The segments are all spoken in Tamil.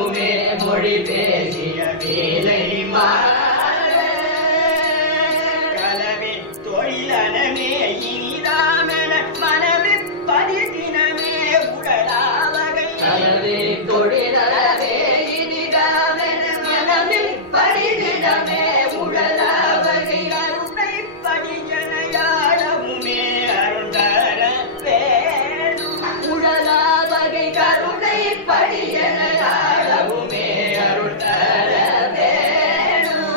ஞானமுமே மொழி பேசிய வேலை கலவி தொழிலனமே இனிதாமென மனவில் பதிதினமே உடலாவகை கலவி தொழிலனமே இனிதாமென மனவில் பதிதினமே உடலாவகை அருணை படியனையாளமுமே அருண்டர வேணும் உடலாவகை கருணை படியனையாளமுமே அருண்டர வேணும்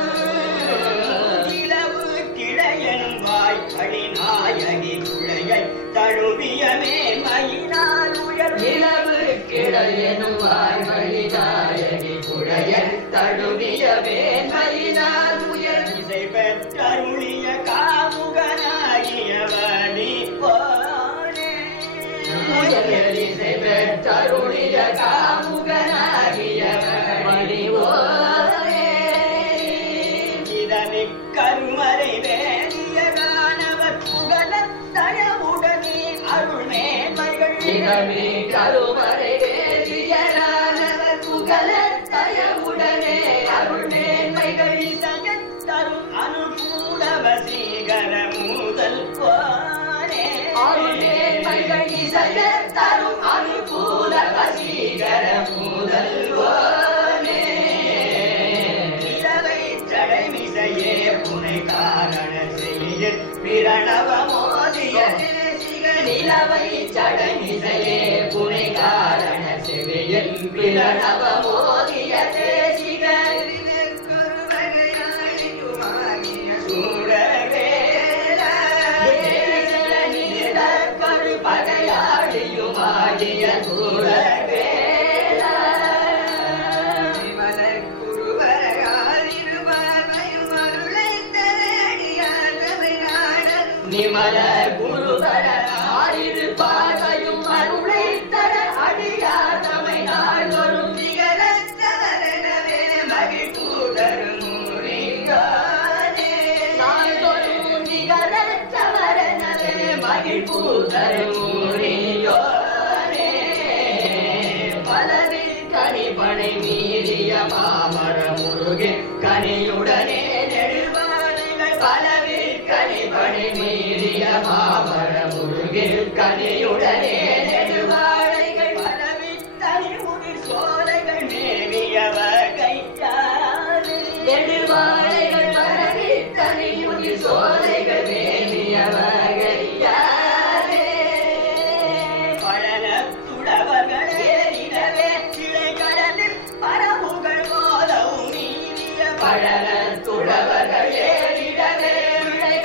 இளவு கிளையன் வாய்ப்படி நாயகி குழையை தழுவியமே மயிலால் உயர் இளவு கிளையனும் வாய்மொழி நாயகி குழையன் தழுவியமே மயிலால் உயர் இசை பெற்றருளிய காமுகனாகியவனி போனே இசை பெற்றருளிய காமுகனாகியவனி போனே இதனை கருமறை வேணிய காணவர் புகழ தயவுடனே அருள்மேன்மைகள் இதனை கருமறை வேணிய காணவர் புகழ தயவுடனே அருள்மேன்மைகள் தரும் அனுகூல வசீகர முதல் போனே அருள்மேன்மைகள் தரும் அனுகூல வசீகர முதல் போனே இரவை ஜடைமிசையே புனை காரண செய்ய பிரணவ மோதிய நிலவை ஜடைமிசையே புனை காரண செவியில் பிரணவ மோதிய தேசிகர் பகையாடியுமாகிய சூரவேல விமலர் குருவரையாதிருவாமையும் அருளை தேடியாதவை நாட நிமலர் குருவர ஆரிரு பார்வையும் அருளை தர அடியாதவை நாள்தோறும் திகழற்றவரெனவே மகிழ்கூடரும் முறியானே நாள்தோறும் திகழற்றவரெனவே மகிழ்கூடரும் கனிபனை மீறிய மாமர முருகே கனியுடனே நெடுவாழைகள் பலவில் கனிபனை மீறிய மாமர முருகே கனியுடனே நெடுவாழைகள் பலவில் தனிமுடிர் சோலைகள் மேவிய வகையாறு நெடுவாழைகள் பலவில் தனிமுடிர் சோலைகள் மேவிய வகையாறு பழன துடவர்களே பரமுகள் போதவும் நீதிய பழன துடவர்கள் ஏறிடவே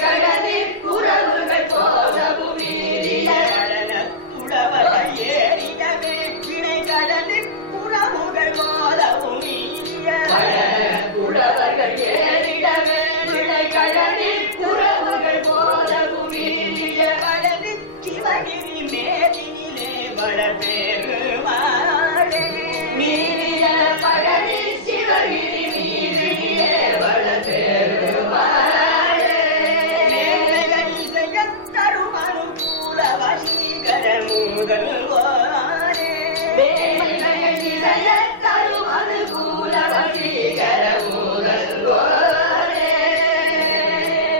கடலில் குறவுகள் போதவும் நீதிய பழன துடவர்கள் ஏறிடவே வினை கடலில் குறவுகள் போதவும் நீதிய பழன துடவர்கள் ஏறிடவே வினை கடலில் குறவுகள் போதவும் நீதிய கடலில் சிவகிரி மேலினிலே வளர்பெருமாளே மீறிய பழனி சிவகிரி மீறியே வளர்பெருமாளே மேலைகள் இசைய தரும் அனுகூல வசீகர முதல்வாரே மேலைகள் இசைய தரும் அனுகூல வசீகர முதல்வாரே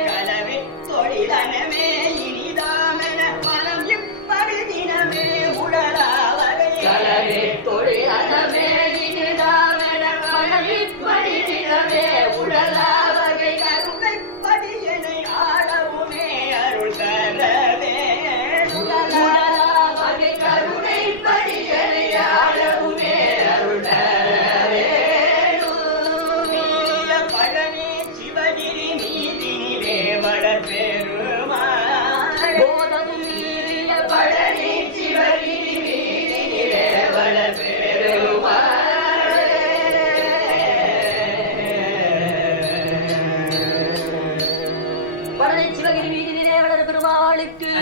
கலவி தொழிலனமே இனிதாமென மனம் இப்படி தினமே உடலாவகை கலவி தொழிலனமே இனிதாமென மனம் இப்படி தினமே உடலாவகை கருணை படியனை ஆளவுமே அருள் தரவே உடலாவகை கருணை படியனை ஆளவுமே அருள் தரவே பழனி சிவகிரி நீதினிலே வளர்பெருமாள் போதவும் மீறிய பழனி சிவகிரி நீதினிலே வளர்பெருமாள் பழனி சிவகிரி நீதினிலே வளர்பெருமாளுக்கு